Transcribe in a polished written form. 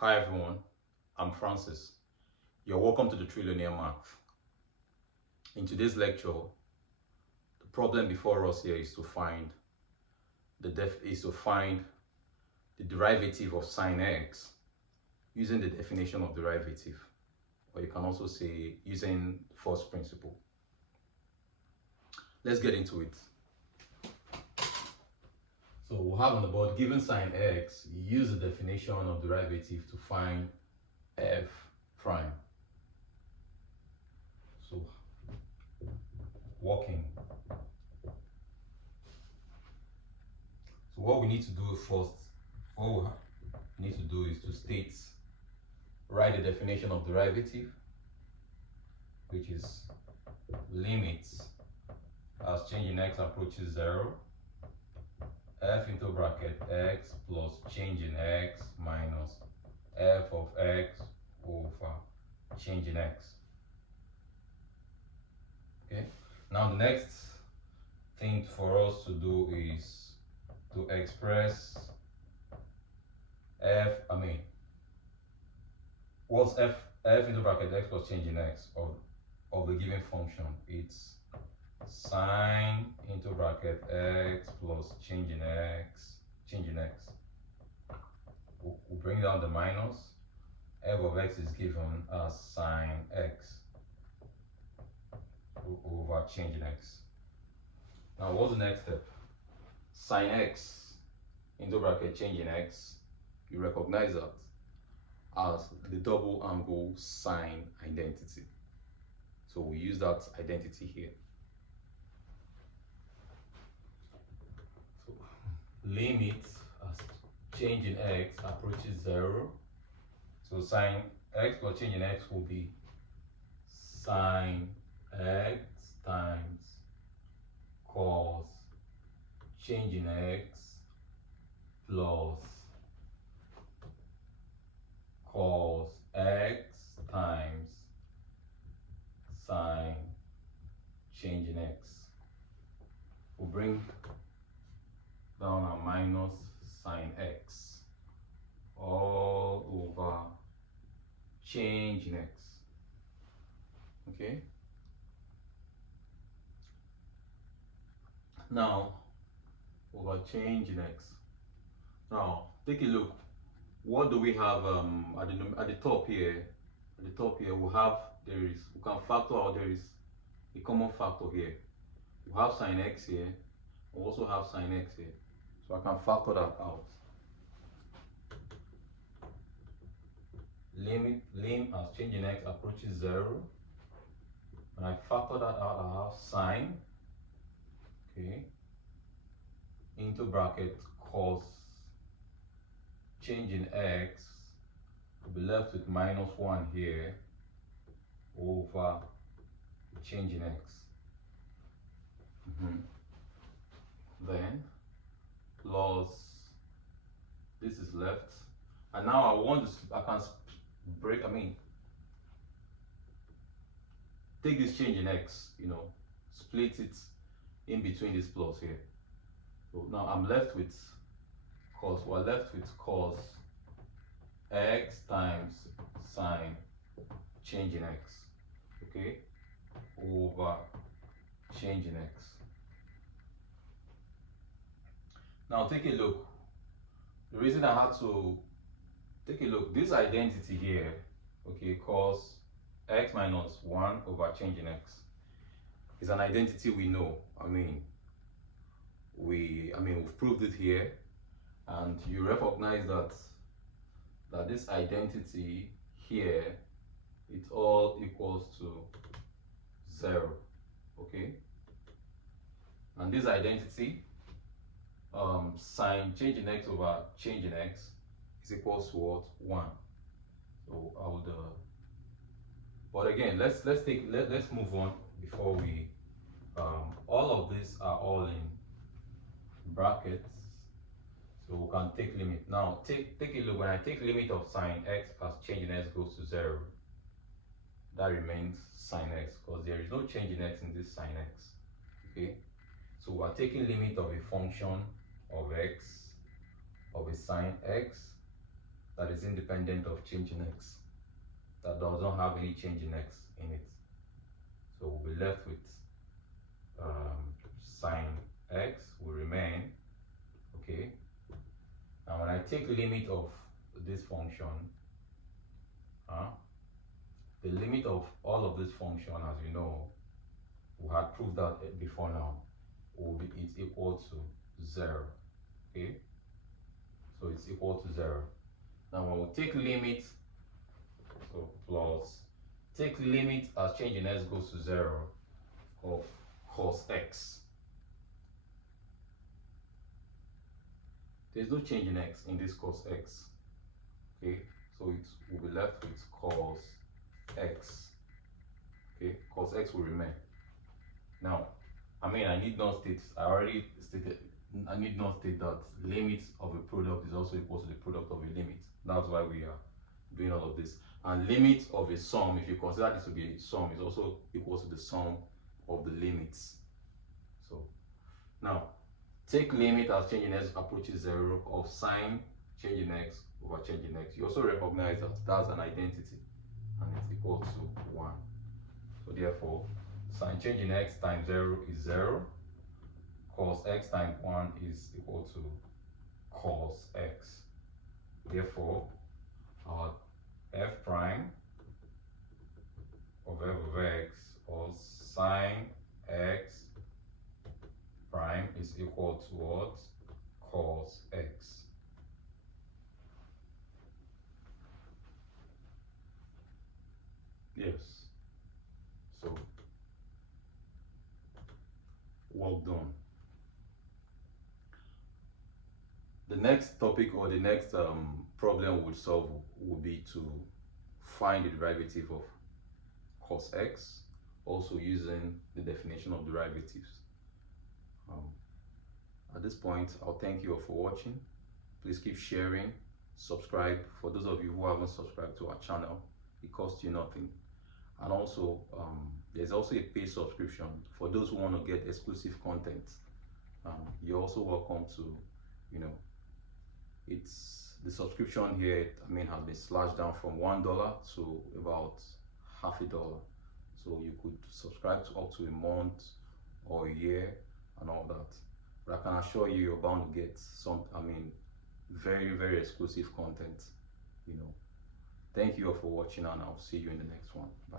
Hi everyone, I'm Francis. You're welcome to the Trilinear Math. In today's lecture, the problem before us here is to find the derivative of sine x using the definition of derivative, or you can also say using first principle. Let's get into it. So we'll have on the board, given sine x, use the definition of derivative to find f prime. So working. So what we need to do first, is to write the definition of derivative, which is limits as change in x approaches 0, f into bracket x plus change in x minus f of x over change in x. Okay, now the next thing for us to do is to express what's f into bracket x plus change in x of the given function. It's sine into bracket x plus change in x. We'll bring down the minus. F of x is given as sine x over change in x. Now what's the next step? Sine x into bracket change in x, you recognize that as the double angle sine identity. So we use that identity here. So limit as change in x approaches 0. So sine x plus change in x will be sine x times cos change in x plus cos x times sine change in x. We'll bring down our minus sine x all over change in x. Okay, now over change in x. Now take a look. What do we have at the top here? At the top here, we can factor out, there is a common factor here. We have sine x here, we also have sine x here. So I can factor that out. Lim as change in x approaches 0. When I factor that out, I have sine, okay, into bracket cos change in x, will be left with minus 1 here over change in x. Then plus this is left, and now I can take this change in x, split it in between this plus here. So now I'm left with we're left with cos x times sine change in x, okay, over change in x. Now take a look. The reason I had to take a look, this identity here, okay, cos x minus 1 over change in x, is an identity we know. We've proved it here, and you recognize that this identity here, it all equals to 0, okay? And this identity, sine change in x over change in x, is equals to what? 1. So I would but again, let's move on before we all of these are all in brackets, so we can take limit. Now take a look. When I take limit of sine x as change in x goes to 0, that remains sine x, because there is no change in x in this sine x. Okay, so we are taking limit of a function of x, of a sine x, that is independent of change in x, that does not have any change in x in it. So we'll be left with sine x will remain, okay. Now when I take limit of this function, the limit of all of this function, as you know, we had proved that before now, will be it's equal to 0, okay. So it's equal to 0. Now when we take limit, so plus, take limit as change in x goes to 0 of cos x. There's no change in x in this cos x, okay. So it will be left with cos x, okay. Cos x will remain. Now, I need not state, I already stated, I need not state that limit of a product is also equal to the product of a limit. That's why we are doing all of this. And limit of a sum, if you consider this to be a sum, is also equal to the sum of the limits. So now take limit as change in x approaches 0 of sine change in x over change in x. You also recognize that that's an identity and it's equal to 1. So therefore sine change in x times 0 is 0. Cos x times 1 is equal to cos x. Therefore, our f prime of f of x, or sine x prime, is equal to what? Cos x. Yes. So, work done. The next topic, or the next problem we'll solve will be to find the derivative of cos x, also using the definition of derivatives. At this point, I'll thank you all for watching. Please keep sharing, subscribe. For those of you who haven't subscribed to our channel, it costs you nothing. And also, there's also a paid subscription for those who want to get exclusive content. You're also welcome to, it's the subscription here, has been slashed down from $1 to about $0.50. So you could subscribe to up to a month or a year and all that. But I can assure you, you're bound to get some, very, very exclusive content. Thank you all for watching, and I'll see you in the next one. Bye.